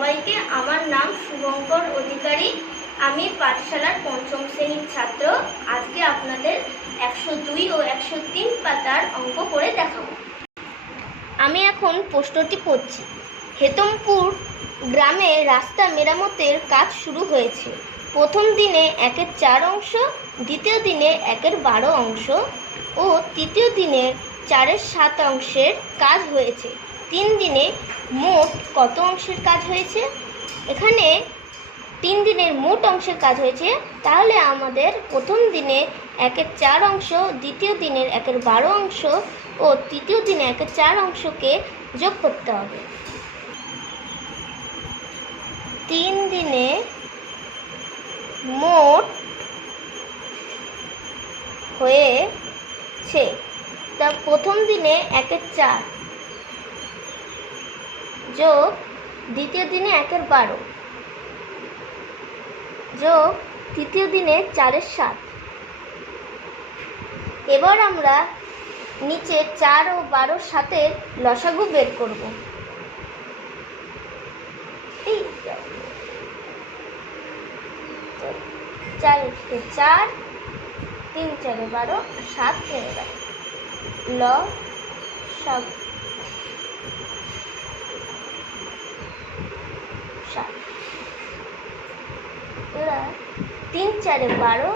সবাইকে। আমার নাম শুভঙ্কর অধিকারী। আমি পাঠশালার পঞ্চম শ্রেণীর ছাত্র। আজকে আপনাদের 102 ও 103 পাতার অঙ্ক করে দেখাবো। আমি এখন প্রশ্নটি পড়ছি। হেতমপুর গ্রামে রাস্তা মেরামতের কাজ শুরু হয়েছে। প্রথম দিনে 1/4 অংশ, দ্বিতীয় দিনে 1/12 অংশ ও তৃতীয় দিনে 4/7 অংশের কাজ হয়েছে। 3 দিনে মোট কত অংশের কাজ হয়েছে? এখানে 3 দিনের মোট অংশের কাজ হয়েছে, তাহলে আমাদের প্রথম দিনে 1/4 অংশ, দ্বিতীয় দিনের 1/12 অংশ ও তৃতীয় দিনে 1/4 অংশকে যোগ করতে হবে। 3 দিনে মোট হয়েছে, তা প্রথম দিনে 1/4 যোগ দ্বিতীয় দিনে 1/12 যোগ তৃতীয় দিনে 4/7। এবার আমরা নিচে 4 ও 12-র সাথে লসাগু বের করব। 4 × 4, 3 × 4 = 12, 7 হয়ে গেল লসাগু। 3 × 4 = 12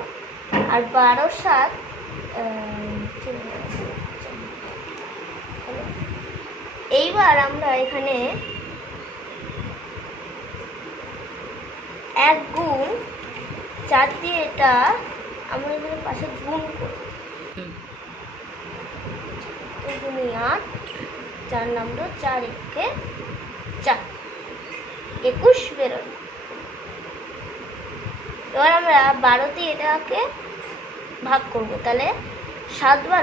আর 12 × 7 এইবার আমরা এখানে 1 গুণ 4 দিয়ে এটা আমরা এখানে পাশে গুণ করব। 8, 4 নম্বর 4 × 4 21 বেরোল। এবার আমরা 12 দিয়ে এটাকে ভাগ করব, তাহলে 7 ×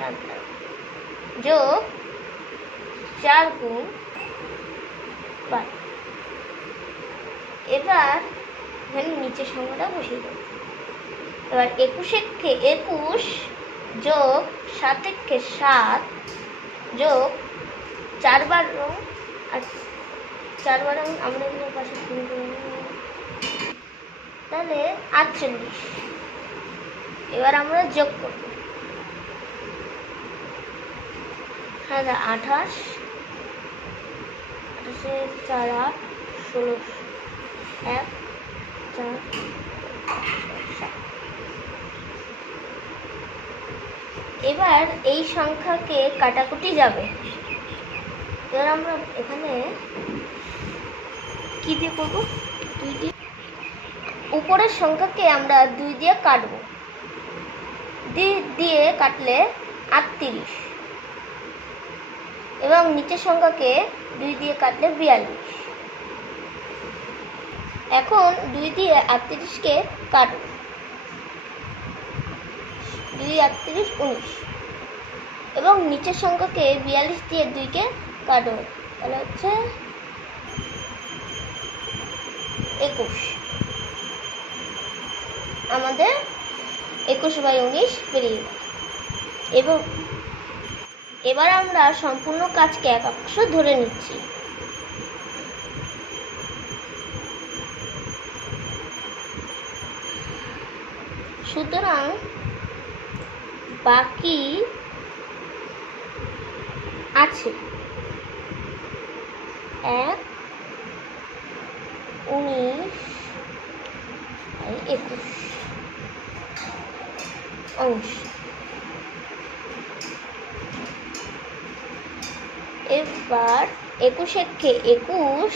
12 যোগ 4 গুণ 12। এবার এখানে নিচের সংখ্যাটা বসিয়ে দেব। এবার 21 × 21 যোগ 7 × 7 যোগ 4 × 12 আর 4 × 12 আমরা এখানে পাশে গুণ করে তাহলে 48। এবার আমরা যোগ করব। 28, 4 × 8 = 16, 1 4 7। এবার এই সংখ্যাকে কাটাকুটি যাবে। এবার আমরা এখানে কি দিয়ে করব? 2 দিয়ে। উপরের সংখ্যাকে আমরা 2 দিয়ে কাটব। 2 দিয়ে কাটলে 38 এবং নিচের সংখ্যাকে 2 দিয়ে কাটলে 42। এখন 2 দিয়ে 38কে কাটব। 2 38 19 এবং নিচের সংখ্যাকে 42 দিয়ে 2কে কাটব, তাহলে হচ্ছে 21। আমাদের 21/19 বেরিয়ে গেল। এবার আমরা সম্পূর্ণ কাজকে এক অংশ ধরে নিচ্ছি। সুতরাং বাকি আছে 1 19 21 অংশ। এবার 21 × 21,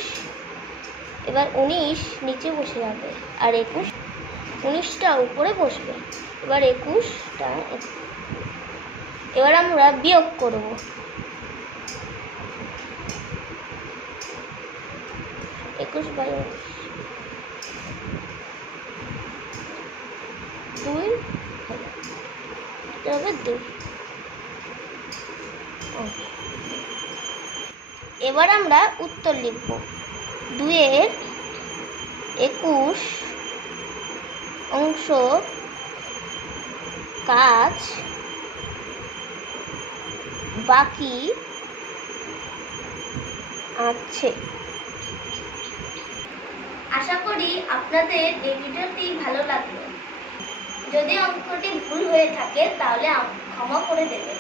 এবার 19 নিচে বসে যাবে আর 19টা উপরে বসবে। এবার 21টা, এবার আমরা বিয়োগ করব। 21/19 2 হবে 2। এবার আমরা উত্তর লিখব। 2 এর 21 অংশ কাজ বাকি আছে। আশা করি আপনাদের এই ভিডিওটি ভালো লাগলো। যদি অঙ্কটি ভুল হয়ে থাকে তাহলে ক্ষমা করে দেবেন।